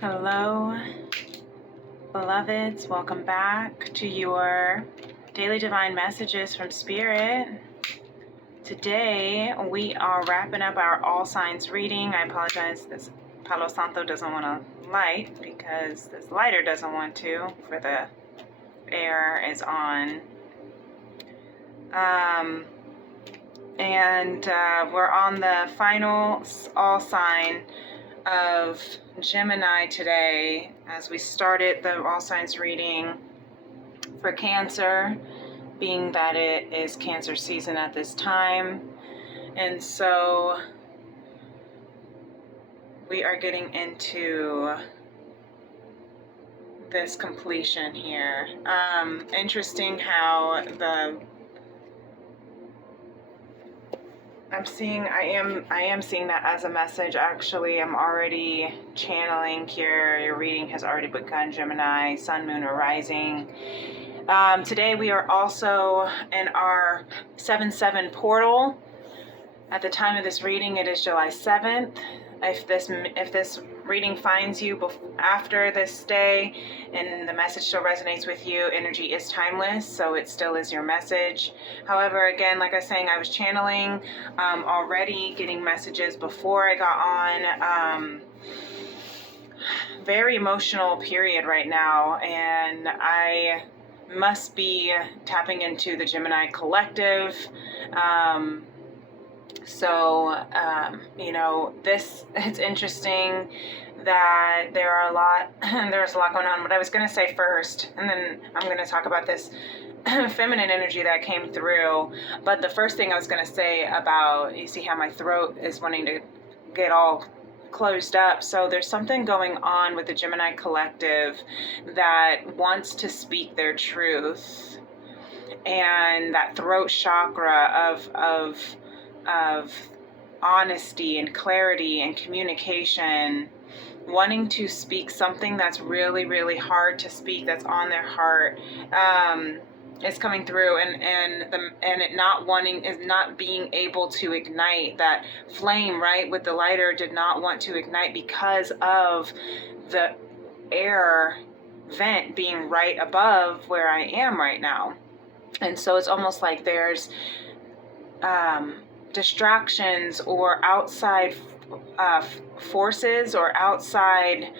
Hello, beloveds. Welcome back to your daily divine messages from Spirit. Today, we are wrapping up our all signs reading. I apologize, this Palo Santo doesn't want to light because this lighter doesn't want to, for the air is on. We're on the final all sign of Gemini today as we started the all signs reading for Cancer, being that it is Cancer season at this time. And so we are getting into this completion here. Interesting how I am seeing that as a message. Actually, I'm already channeling here. Your reading has already begun, Gemini, Sun, Moon, or Rising. Today we are also in our 7/7 portal. At the time of this reading, it is July 7th. If this reading finds you after this day and the message still resonates with you, energy is timeless, so it still is your message. However, again, like I was saying, I was channeling already, getting messages before I got on. Very emotional period right now, and I must be tapping into the Gemini collective. It's interesting that there's a lot going on. What I was going to say first, and then I'm going to talk about this feminine energy that came through. But the first thing I was going to say about, you see how my throat is wanting to get all closed up. So there's something going on with the Gemini collective that wants to speak their truth, and that throat chakra of honesty and clarity and communication, wanting to speak something that's really, really hard to speak, that's on their heart, is coming through, and it not being able to ignite that flame, right? With the lighter, did not want to ignite because of the air vent being right above where I am right now. And so it's almost like there's distractions or outside forces or outside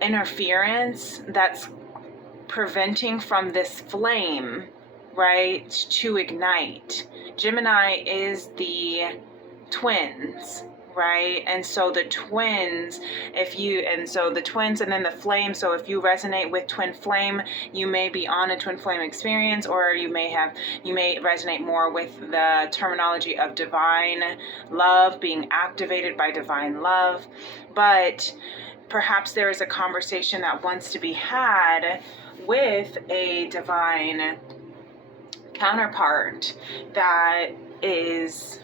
interference that's preventing from this flame, right, to ignite. Gemini is the twins, right? And so the twins, the twins and then the flame. So if you resonate with twin flame, you may be on a twin flame experience, or you may resonate more with the terminology of divine love, being activated by divine love. But perhaps there is a conversation that wants to be had with a divine counterpart that is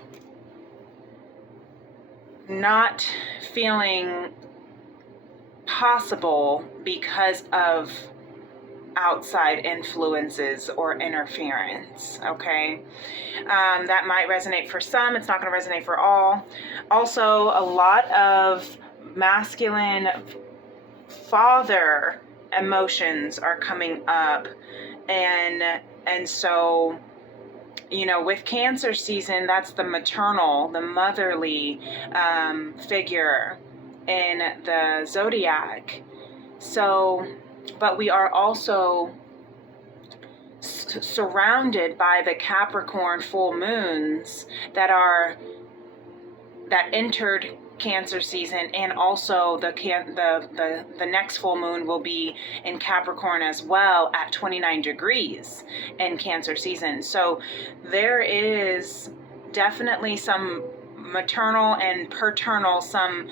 not feeling possible because of outside influences or interference, okay? That might resonate for some. It's not going to resonate for all. Also, a lot of masculine father emotions are coming up, and so, with Cancer season, that's the maternal, the motherly figure in the zodiac. So, but we are also surrounded by the Capricorn full moons that entered Cancer season, and also the next full moon will be in Capricorn as well at 29 degrees in Cancer season. So there is definitely some maternal and paternal, some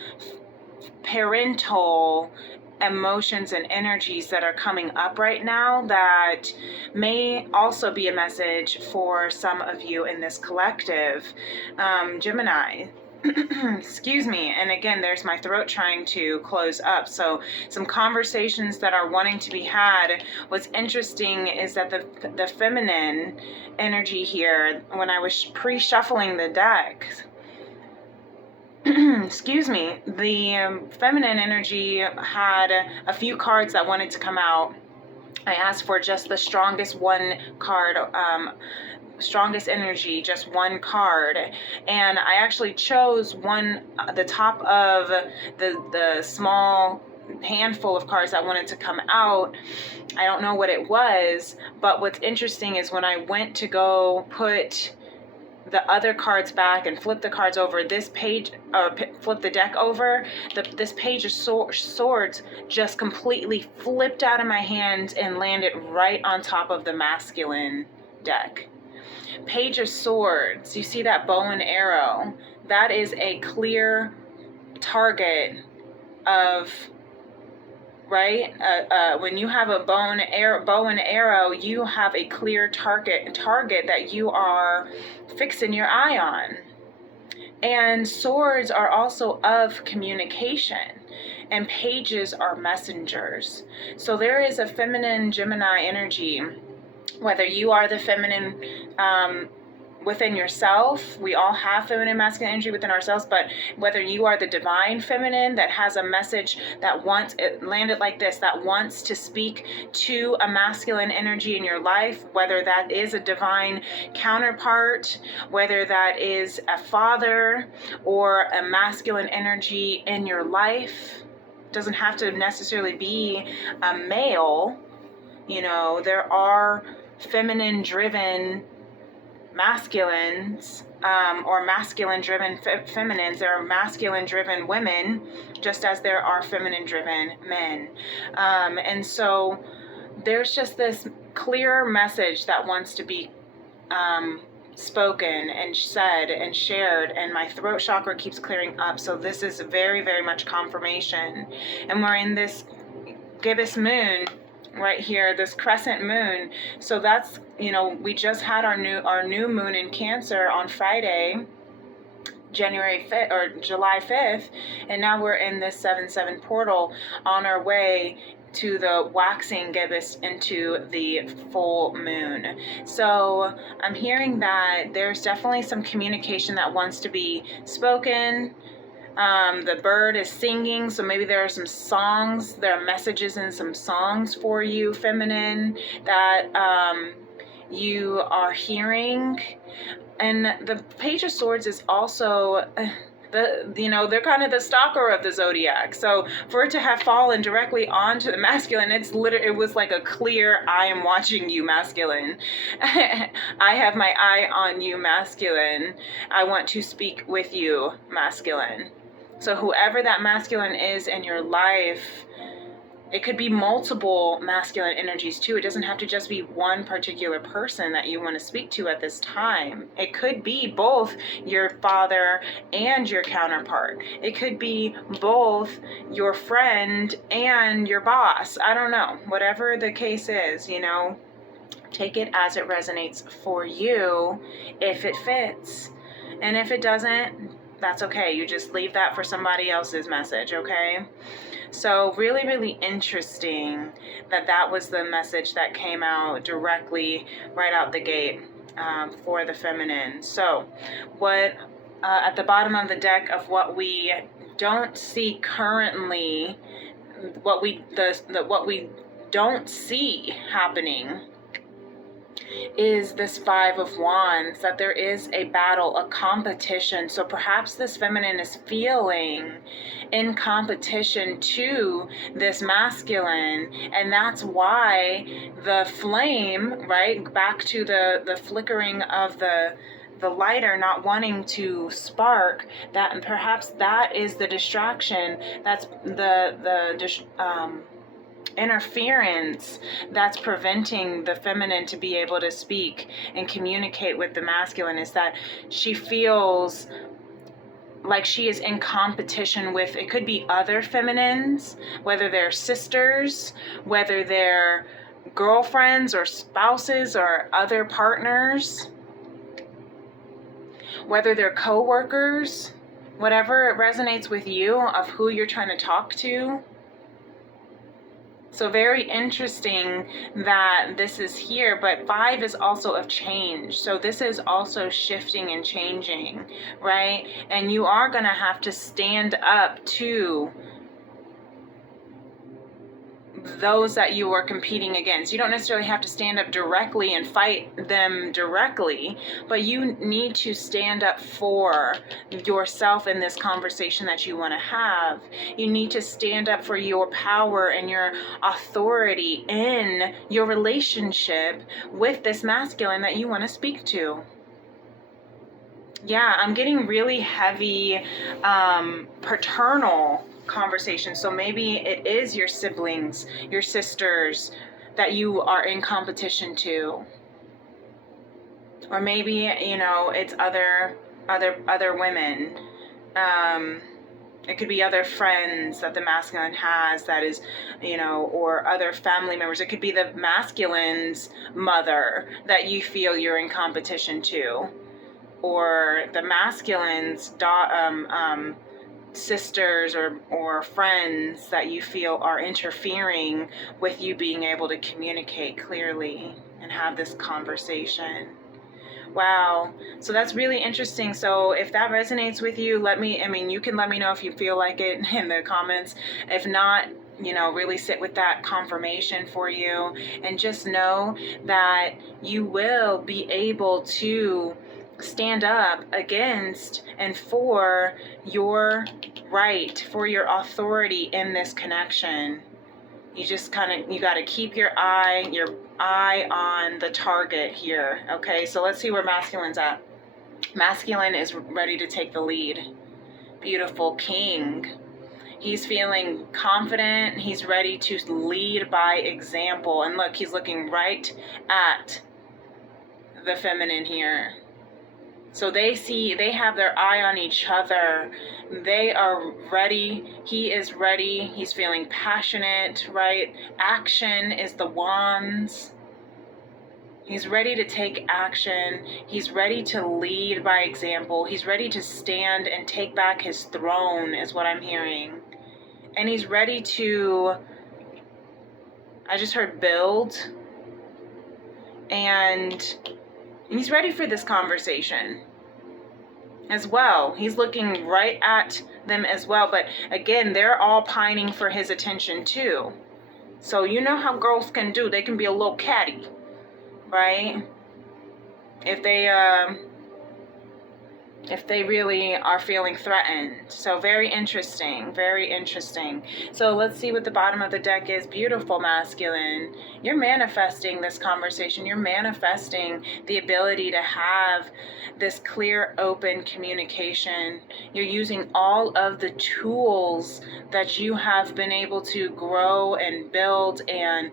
parental emotions and energies that are coming up right now that may also be a message for some of you in this collective. Gemini, excuse me, and again, there's my throat trying to close up. So some conversations that are wanting to be had. What's interesting is that the feminine energy here, when I was pre-shuffling the deck, excuse me, the feminine energy had a few cards that wanted to come out. I asked for just the strongest one card, strongest energy, just one card, and I actually chose one, the top of the small handful of cards that wanted to come out. I don't know what it was, but what's interesting is when I went to go put the other cards back and flip the cards over, this page, or flip the deck over, this page of swords just completely flipped out of my hand and landed right on top of the masculine deck. Page of Swords, you see that bow and arrow? That is a clear target of, right? When you have a bow and arrow, you have a clear target that you are fixing your eye on. And swords are also of communication, and pages are messengers. So there is a feminine Gemini energy. Whether you are the feminine within yourself, we all have feminine, masculine energy within ourselves, but whether you are the divine feminine that has a message that wants, it landed like this, that wants to speak to a masculine energy in your life, whether that is a divine counterpart, whether that is a father or a masculine energy in your life, doesn't have to necessarily be a male. You know, there are feminine driven masculines, or masculine driven feminines. There are masculine driven women, just as there are feminine driven men. And so there's just this clear message that wants to be spoken and said and shared, and my throat chakra keeps clearing up. So this is very, very much confirmation. And we're in this gibbous moon right here, this crescent moon. So that's, you know, we just had our new moon in Cancer on Friday, January 5th or July 5th, and now we're in this 7/7 portal on our way to the waxing gibbous into the full moon. So I'm hearing that there's definitely some communication that wants to be spoken. The bird is singing, so maybe there are some songs, there are messages in some songs for you, feminine, that you are hearing. And the Page of Swords is also they're kind of the stalker of the zodiac. So for it to have fallen directly onto the masculine, it was like a clear, I am watching you, masculine. I have my eye on you, masculine. I want to speak with you, masculine. So whoever that masculine is in your life, it could be multiple masculine energies too. It doesn't have to just be one particular person that you want to speak to at this time. It could be both your father and your counterpart. It could be both your friend and your boss. I don't know. Whatever the case is, take it as it resonates for you, if it fits. And if it doesn't, that's okay. You just leave that for somebody else's message, okay? So really, really interesting that was the message that came out directly right out the gate for the feminine. So what at the bottom of the deck of what we don't see currently, what we don't see happening, is this Five of Wands, that there is a battle, a competition. So perhaps this feminine is feeling in competition to this masculine, and that's why the flame, right, back to the flickering of the lighter not wanting to spark, that perhaps that is the distraction, that's the interference that's preventing the feminine to be able to speak and communicate with the masculine, is that she feels like she is in competition with, it could be other feminines, whether they're sisters, whether they're girlfriends or spouses or other partners, whether they're co-workers, whatever it resonates with you of who you're trying to talk to. So very interesting that this is here, but 5 is also of change. So this is also shifting and changing, right? And you are going to have to stand up to those that you are competing against. You don't necessarily have to stand up directly and fight them directly, but you need to stand up for yourself in this conversation that you want to have. You need to stand up for your power and your authority in your relationship with this masculine that you want to speak to. Yeah, I'm getting really heavy paternal conversation. So maybe it is your siblings, your sisters that you are in competition to. Or maybe, you know, it's other women. It could be other friends that the masculine has that is, you know, or other family members. It could be the masculine's mother that you feel you're in competition to, or the masculine's sisters or friends that you feel are interfering with you being able to communicate clearly and have this conversation. Wow. So that's really interesting. So if that resonates with you, you can let me know if you feel like it in the comments. If not, you know, really sit with that confirmation for you, and just know that you will be able to stand up against and for your right, for your authority in this connection. You just you got to keep your eye on the target here. Okay, so let's see where masculine's at. Masculine is ready to take the lead. Beautiful king. He's feeling confident. He's ready to lead by example. And look, he's looking right at the feminine here. So they have their eye on each other. They are ready. He is ready. He's feeling passionate, right? Action is the wands. He's ready to take action. He's ready to lead by example. He's ready to stand and take back his throne, is what I'm hearing. And he's ready to, I just heard build. And he's ready for this conversation as well. He's looking right at them as well. But again, they're all pining for his attention too. So you know how girls can do. They can be a little catty, right? If they really are feeling threatened. So very interesting, very interesting. So let's see what the bottom of the deck is. Beautiful masculine. You're manifesting this conversation. You're manifesting the ability to have this clear, open communication. You're using all of the tools that you have been able to grow and build and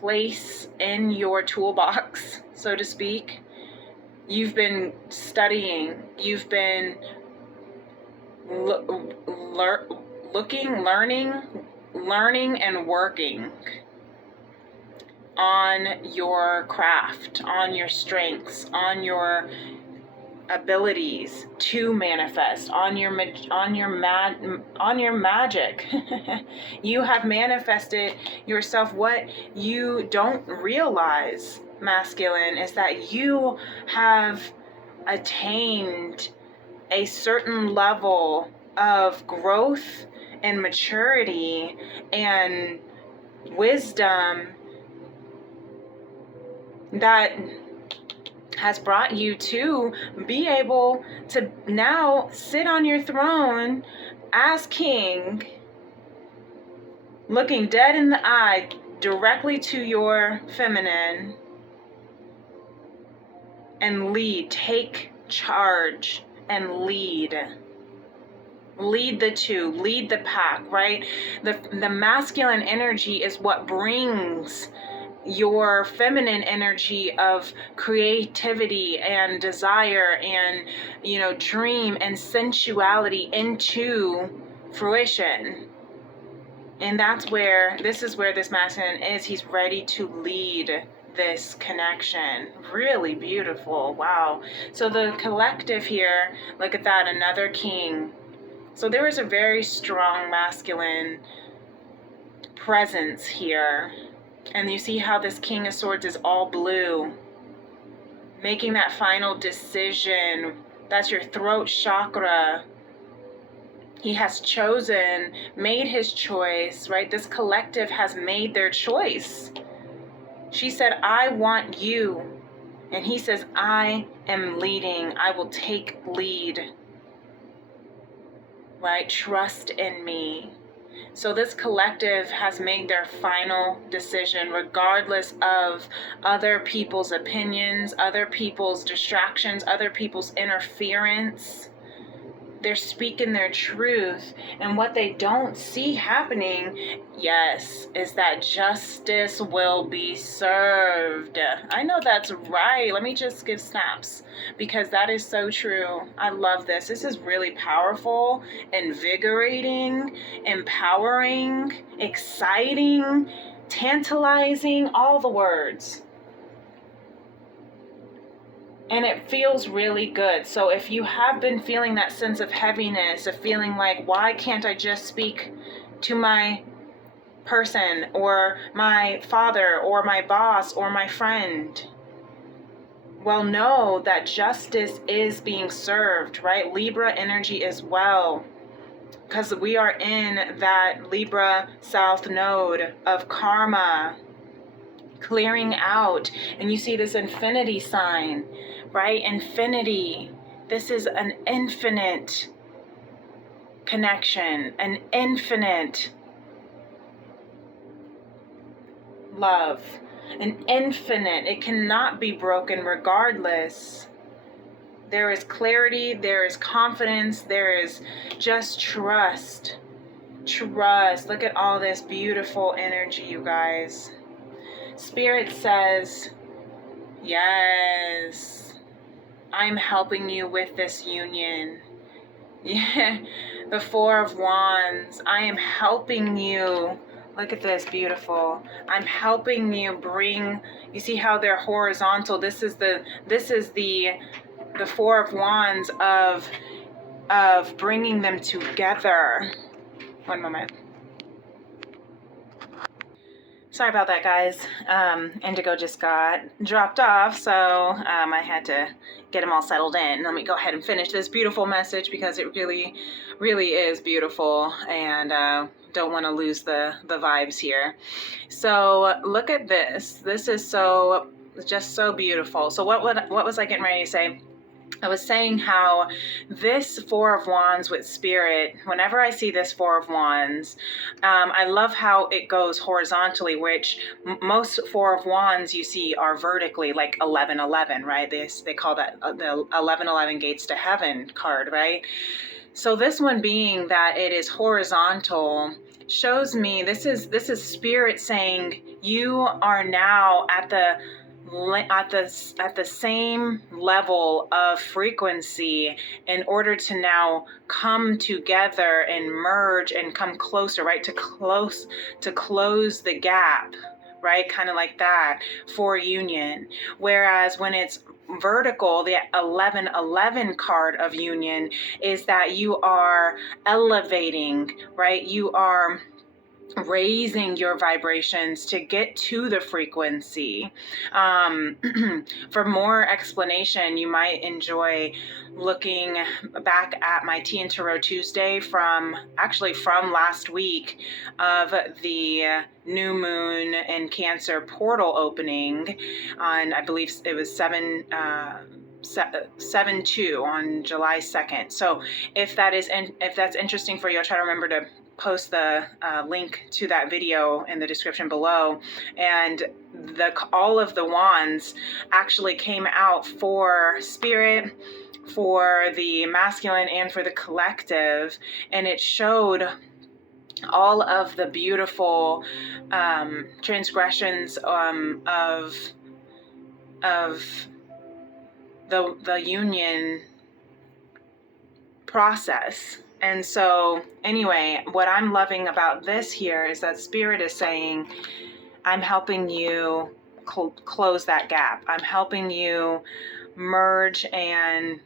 place in your toolbox, so to speak. You've been studying, you've been looking, learning and working on your craft, on your strengths, on your abilities to manifest, on your magic. You have manifested yourself. What you don't realize, masculine, is that you have attained a certain level of growth and maturity and wisdom that has brought you to be able to now sit on your throne as king, looking dead in the eye directly to your feminine, and lead, take charge and lead the two, lead the pack, right? The masculine energy is what brings your feminine energy of creativity and desire and, you know, dream and sensuality into fruition. And this is where this masculine is. He's ready to lead this connection. Really beautiful. Wow. So the collective here, look at that, another king. So there is a very strong masculine presence here. And you see how this King of Swords is all blue, making that final decision. That's your throat chakra. He has chosen, made his choice, right? This collective has made their choice. She said, I want you. And he says, I am leading. I will take lead. Right? Trust in me. So this collective has made their final decision, regardless of other people's opinions, other people's distractions, other people's interference. They're speaking their truth, and what they don't see happening, yes, is that justice will be served. I know that's right. Let me just give snaps, because that is so true. I love this. This is really powerful, invigorating, empowering, exciting, tantalizing, all the words. And it feels really good. So if you have been feeling that sense of heaviness, of feeling like, why can't I just speak to my person or my father or my boss or my friend? Well, know that justice is being served, right? Libra energy as well, because we are in that Libra South node of karma, clearing out. And you see this infinity sign, right? Infinity. This is an infinite connection, an infinite love, an infinite. It cannot be broken regardless. There is clarity, there is confidence, there is just trust. Trust. Look at all this beautiful energy, you guys. Spirit says, yes, I'm helping you with this union. Yeah, the Four of Wands. I am helping you. Look at this, beautiful. I'm helping you bring, you see how they're horizontal. This is the Four of Wands of bringing them together. One moment. Sorry about that, guys. Indigo just got dropped off, so I had to get him all settled in. Let me go ahead and finish this beautiful message, because it really, really is beautiful, and don't want to lose the vibes here. So look at this. This is just so beautiful. So what was I getting ready to say? I was saying how this Four of Wands with Spirit, whenever I see this Four of Wands, I love how it goes horizontally, which most Four of Wands you see are vertically, like 1111, right? They call that the 1111 gates to heaven card, right? So this one being that it is horizontal shows me this is Spirit saying you are now at the same level of frequency in order to now come together and merge and come closer, right? To close the gap, right? Kind of like that for union. Whereas when it's vertical, the 1111 card of union is that you are elevating, right? You are raising your vibrations to get to the frequency. For more explanation, you might enjoy looking back at my Tea and Tarot Tuesday from last week of the new moon and Cancer portal opening on, I believe it was 7/2 on July 2nd. So if that's interesting for you, I'll try to remember to post the link to that video in the description below. And all of the wands actually came out for Spirit, for the masculine, and for the collective, and it showed all of the beautiful transgressions of the union process. And so anyway, what I'm loving about this here is that Spirit is saying, I'm helping you close that gap. I'm helping you merge and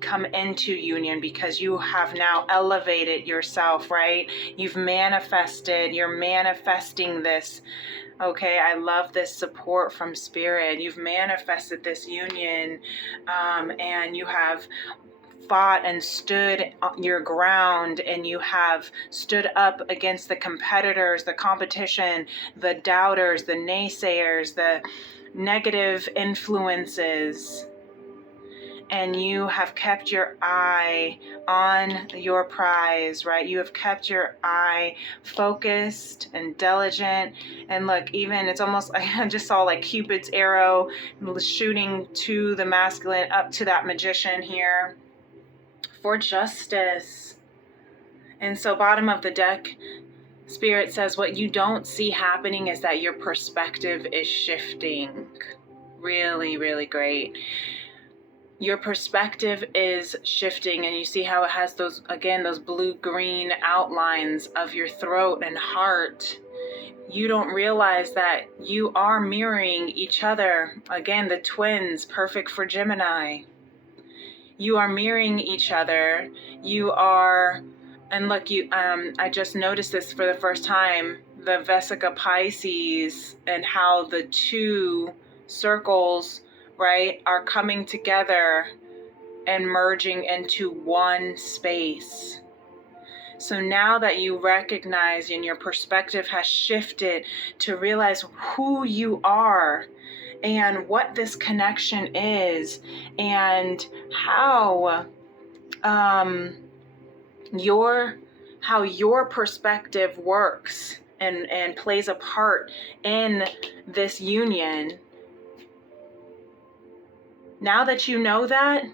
come into union because you have now elevated yourself, right? You've manifested, you're manifesting this. Okay, I love this support from Spirit. You've manifested this union, and you have fought and stood your ground, and you have stood up against the competitors, the competition, the doubters, the naysayers, the negative influences. And you have kept your eye on your prize, right? You have kept your eye focused and diligent. And look, even it's almost, I just saw like Cupid's arrow shooting to the masculine, up to that magician here for justice. And so bottom of the deck, Spirit says what you don't see happening is that your perspective is shifting. Really, really great. Your perspective is shifting, and you see how it has those, again, those blue-green outlines of your throat and heart. You don't realize that you are mirroring each other. Again, the twins, perfect for Gemini. You are mirroring each other. You are, and look, I just noticed this for the first time, the Vesica Pisces, and how the two circles, right, are coming together and merging into one space. So now that you recognize and your perspective has shifted to realize who you are and what this connection is and how your perspective works and plays a part in this union. Now that you know that,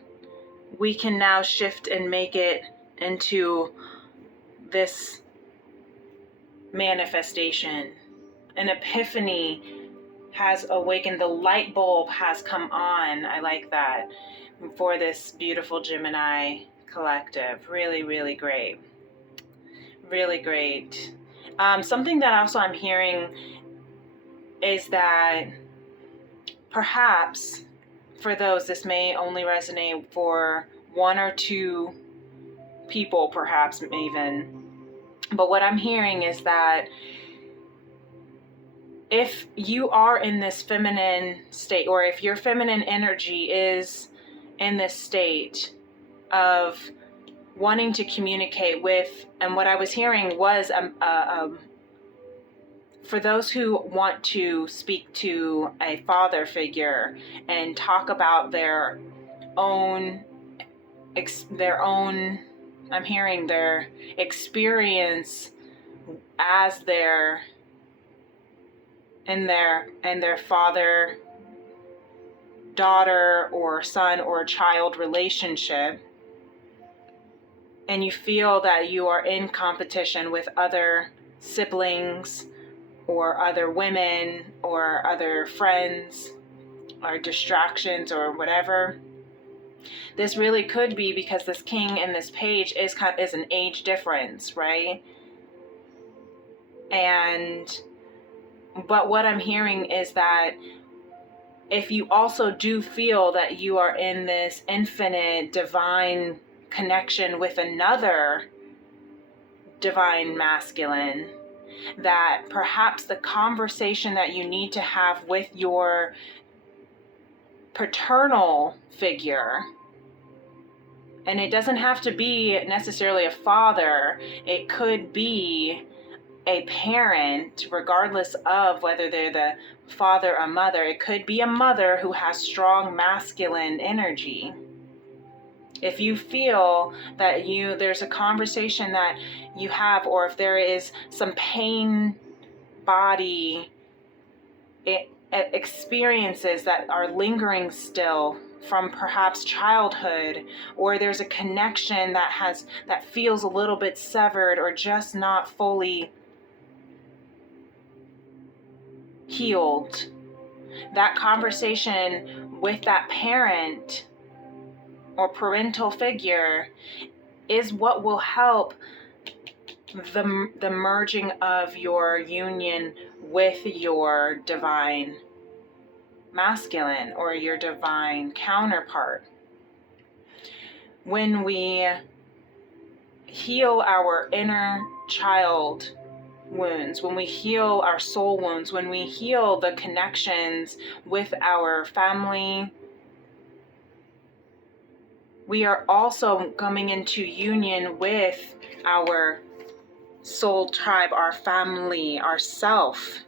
we can now shift and make it into this manifestation. An epiphany has awakened. The light bulb has come on. I like that. For this beautiful Gemini collective. Really, really great. Really great. Something that also I'm hearing is that perhaps for those, this may only resonate for one or two people, perhaps even. But what I'm hearing is that if you are in this feminine state, or if your feminine energy is in this state of wanting to communicate with, and what I was hearing was for those who want to speak to a father figure and talk about their own, I'm hearing their experience as their father, daughter, or son or child relationship, and you feel that you are in competition with other siblings or other women or other friends or distractions or whatever. This really could be because this king and this page is an age difference, right? But what I'm hearing is that if you also do feel that you are in this infinite divine connection with another divine masculine, that perhaps the conversation that you need to have with your paternal figure, and it doesn't have to be necessarily a father, it could be a parent, regardless of whether they're the father or mother. It could be a mother who has strong masculine energy. If you feel that there's a conversation that you have, or if there is some pain body experiences that are lingering still from perhaps childhood, or there's a connection that feels a little bit severed or just not fully healed, that conversation with that parent or parental figure is what will help the merging of your union with your divine masculine or your divine counterpart. when we heal our inner child wounds, when we heal our soul wounds, when we heal the connections with our family, we are also coming into union with our soul tribe, our family, our self.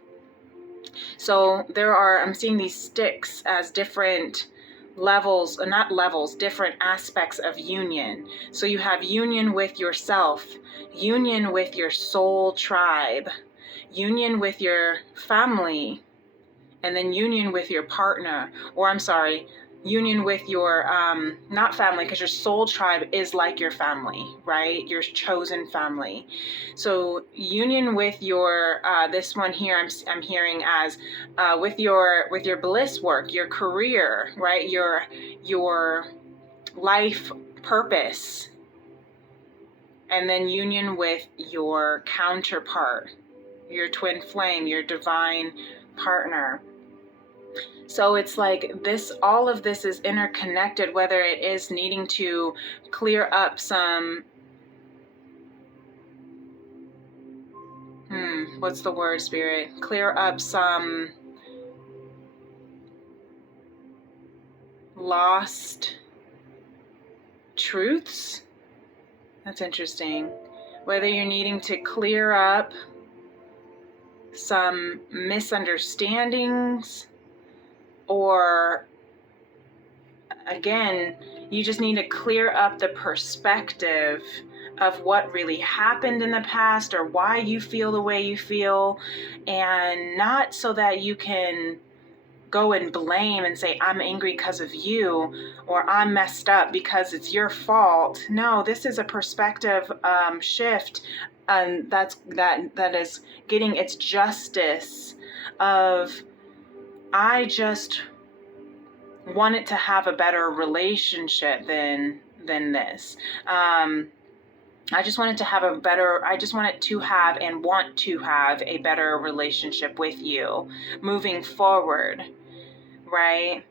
So I'm seeing these sticks as different levels, not levels, different aspects of union. So you have union with yourself, union with your soul tribe, union with your family, and then union with your partner, or I'm sorry, union with your, not family, because your soul tribe is like your family, right? Your chosen family. So union with your, this one here, I'm hearing as, with your bliss work, your career, right? Your life purpose. And then union with your counterpart, your twin flame, your divine partner. So it's like this, all of this is interconnected, whether it is needing to clear up some, what's the word, Spirit? Clear up some lost truths. That's interesting. Whether you're needing to clear up some misunderstandings, or again, you just need to clear up the perspective of what really happened in the past, or why you feel the way you feel, and not so that you can go and blame and say, I'm angry because of you, or I'm messed up because it's your fault. No, this is a perspective shift, and that is getting its justice of, I just wanted to have a better relationship than this. I just wanted to have and want to have a better relationship with you moving forward, right?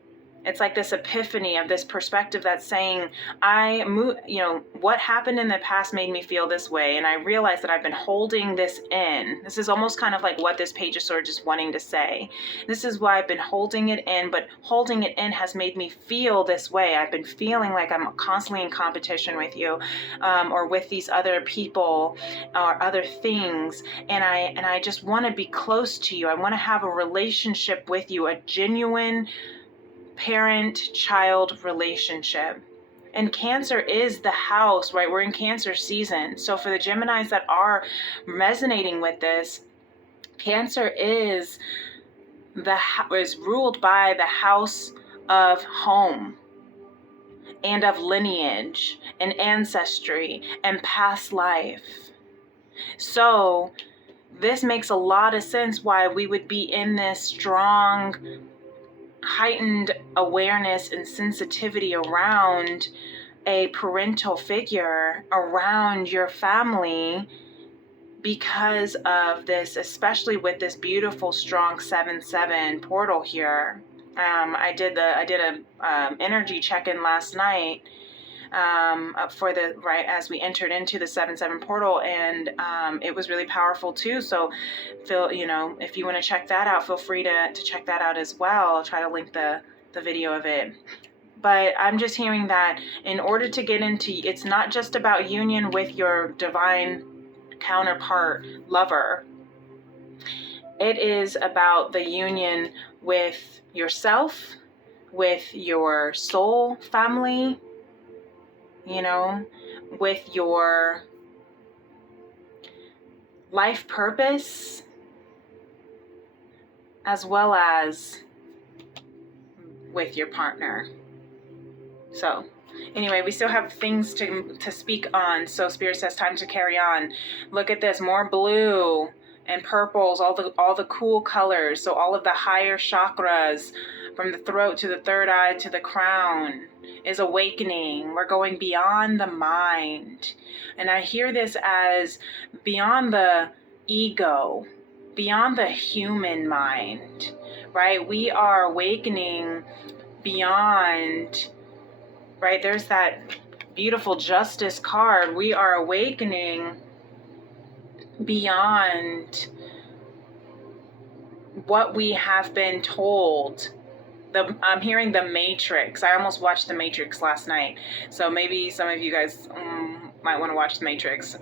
It's like this epiphany of this perspective that's saying, what happened in the past made me feel this way, and I realized that I've been holding this in. This is almost kind of like what this page is sort of just wanting to say. This is why I've been holding it in, but holding it in has made me feel this way. I've been feeling like I'm constantly in competition with you, or with these other people or other things, and I just want to be close to you. I want to have a relationship with you, a genuine parent-child relationship. And Cancer is the house, right? We're in Cancer season. So for the Geminis that are resonating with this, Cancer is ruled by the house of home and of lineage and ancestry and past life. So this makes a lot of sense why we would be in this strong, heightened awareness and sensitivity around a parental figure, around your family, because of this, especially with this beautiful strong 7/7 portal here. I did a energy check-in last night for the, right as we entered into the 7/7 portal, and it was really powerful too. So feel, if you want to check that out, feel free to check that out as well. I'll try to link the video of it. But I'm just hearing that in order to get into, it's not just about union with your divine counterpart lover. It is about the union with yourself, with your soul family, with your life purpose, as well as with your partner. So anyway, we still have things to speak on. So Spirit says time to carry on. Look at this, more blue and purples, all the cool colors. So all of the higher chakras, from the throat to the third eye to the crown, is awakening. We're going beyond the mind. And I hear this as beyond the ego, beyond the human mind, right? We are awakening beyond, right? There's that beautiful Justice card, we are awakening beyond what we have been told. I'm hearing the Matrix. I almost watched the Matrix last night, so maybe some of you guys might want to watch the Matrix,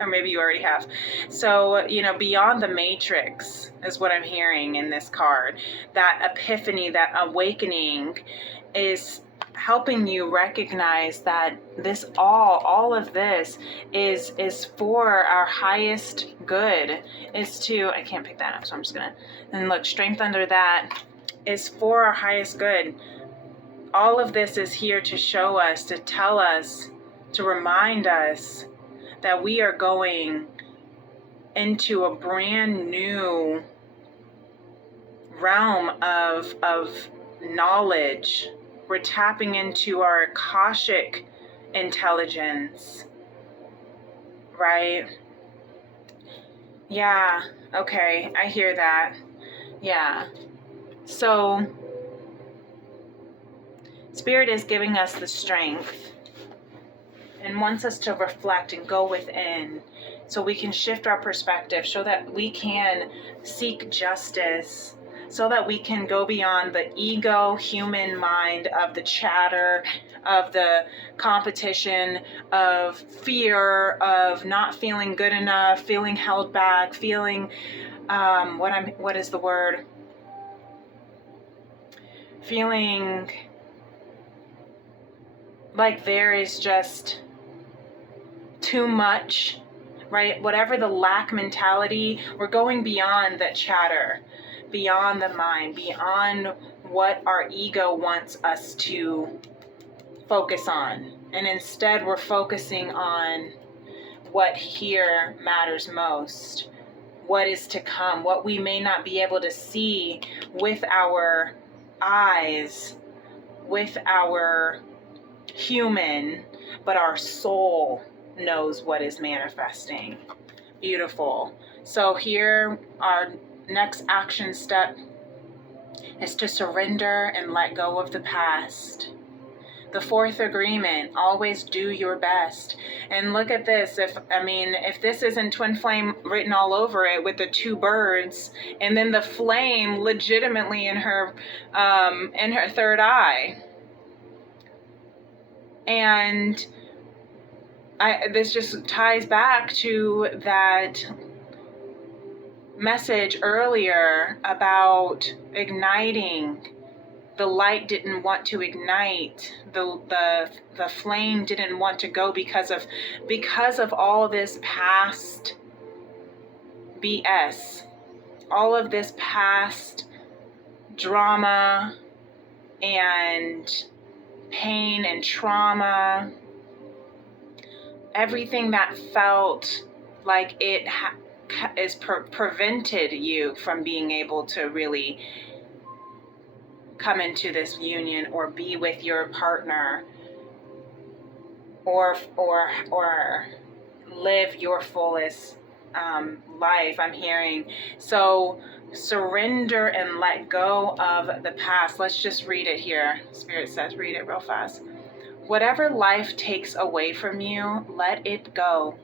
or maybe you already have. So, you know, beyond the Matrix is what I'm hearing in this card. That epiphany, that awakening is helping you recognize that this all of this is for our highest good. Is to, I can't pick that up, so I'm just gonna, and look, strength under that is for our highest good. All of this is here to show us, to tell us, to remind us that we are going into a brand new realm of knowledge. We're tapping into our Akashic intelligence, right? Yeah, okay, I hear that. Yeah. So, Spirit is giving us the strength and wants us to reflect and go within so we can shift our perspective, so that we can seek justice, so that we can go beyond the ego human mind of the chatter, of the competition, of fear, of not feeling good enough, feeling held back, feeling what is the word? Feeling like there is just too much, right? Whatever the lack mentality, we're going beyond that chatter, beyond the mind, beyond what our ego wants us to focus on. And instead we're focusing on what here matters most, what is to come, what we may not be able to see with our eyes, with our human, but our soul knows what is manifesting. Beautiful. So here, our next action step is to surrender and let go of the past. The fourth agreement, always do your best. And look at this, if this isn't twin flame written all over it with the two birds, and then the flame legitimately in her third eye. And this just ties back to that message earlier about igniting. The light didn't want to ignite. The flame didn't want to go because of all this past BS, all of this past drama and pain and trauma, everything that felt like it is prevented you from being able to really come into this union or be with your partner or live your fullest life, I'm hearing. So surrender and let go of the past. Let's just read it here. Spirit says, read it real fast. Whatever life takes away from you, let it go.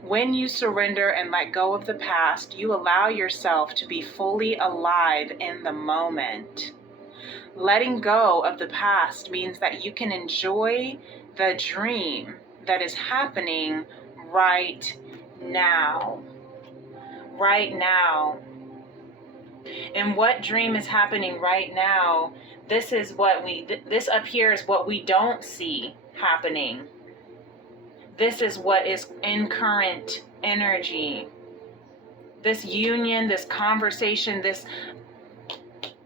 When you surrender and let go of the past, you allow yourself to be fully alive in the moment. Letting go of the past means that you can enjoy the dream that is happening right now. Right now. And what dream is happening right now? This up here is what we don't see happening. This is what is in current energy. This union, this conversation, this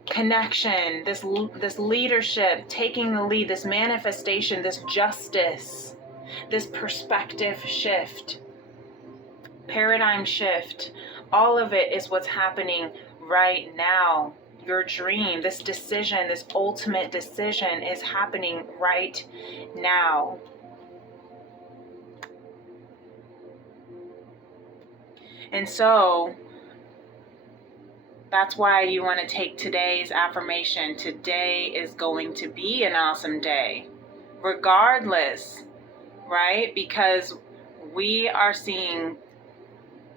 connection, this leadership, taking the lead, this manifestation, this justice, this perspective shift, paradigm shift, all of it is what's happening right now. Your dream, this decision, this ultimate decision is happening right now. And so that's why you want to take today's affirmation. Today is going to be an awesome day. regardless, right? Because we are seeing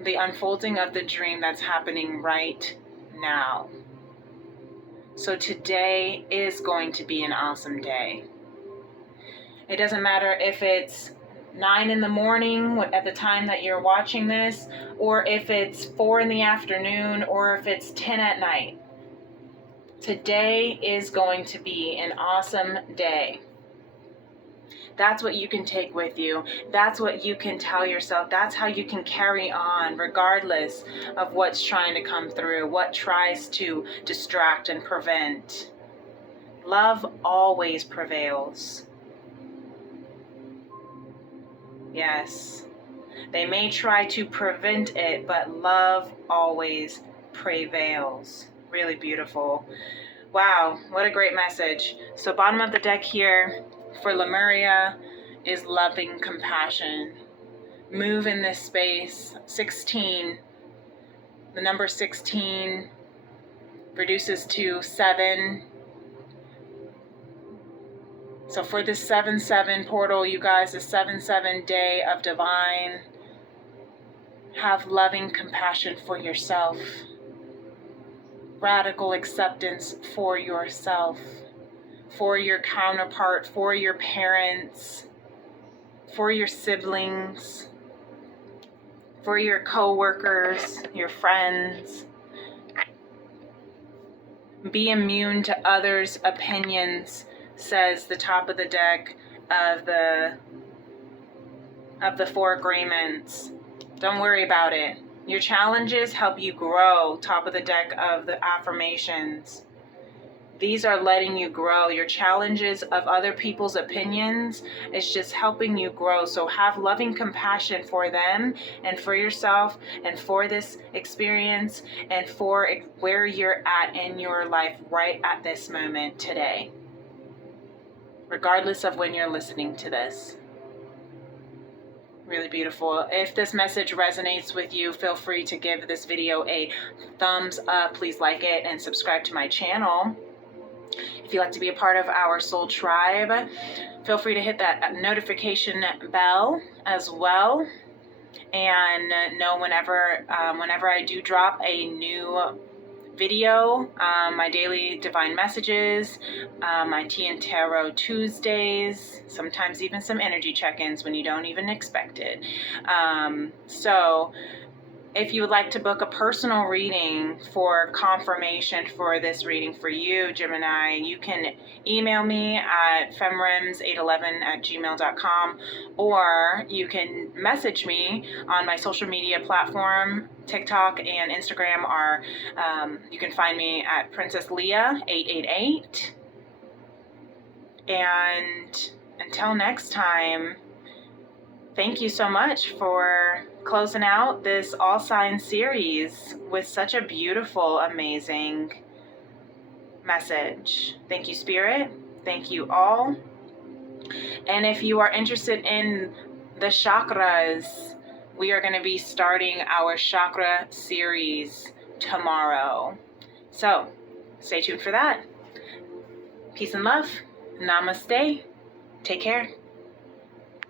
the unfolding of the dream that's happening right now. So today is going to be an awesome day. It doesn't matter if it's 9 in the morning at the time that you're watching this, or if it's 4 in the afternoon, or if it's 10 at night. Today is going to be an awesome day. That's what you can take with you. That's what you can tell yourself. That's how you can carry on regardless of what's trying to come through, what tries to distract and prevent. Love always prevails. Yes. They may try to prevent it, but love always prevails. Really beautiful. Wow, what a great message. So bottom of the deck here for Lemuria is loving compassion. Move in this space. 16. The number 16 reduces to 7. So for this 7-7 portal, you guys, the 7-7 day of divine, have loving compassion for yourself. Radical acceptance for yourself, for your counterpart, for your parents, for your siblings, for your co-workers, your friends. Be immune to others' opinions, says the top of the deck of the 4 agreements. Don't worry about it. Your challenges help you grow, top of the deck of the affirmations. These are letting you grow. Your challenges of other people's opinions is just helping you grow. So have loving compassion for them and for yourself and for this experience and for where you're at in your life right at this moment today, regardless of when you're listening to this. Really beautiful. If this message resonates with you, feel free to give this video a thumbs up. Please like it and subscribe to my channel. If you'd like to be a part of our soul tribe, feel free to hit that notification bell as well, and know whenever I do drop a new video, my daily divine messages, my Tea and Tarot Tuesdays, sometimes even some energy check-ins when you don't even expect it. So if you would like to book a personal reading for confirmation for this reading for you, Gemini, you can email me at femrims811@gmail.com, or you can message me on my social media platform. TikTok and Instagram are, you can find me at Princess Leah 888. And until next time, thank you so much for closing out this All Signs series with such a beautiful, amazing message. Thank you, Spirit. Thank you all. And if you are interested in the chakras, we are going to be starting our chakra series tomorrow. So stay tuned for that. Peace and love. Namaste. Take care.